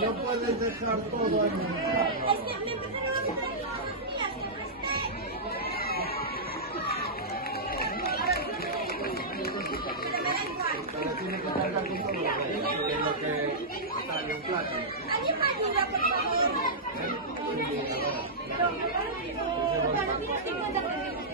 No puedes dejar todo en el carro. Es que me empezaron a quitar todos los días que presté. Pero me da igual. Pero tiene que cargar con todo lo que sale un plato. ¿Alguien me ayuda, por favor? Pero tienes 50 pesos.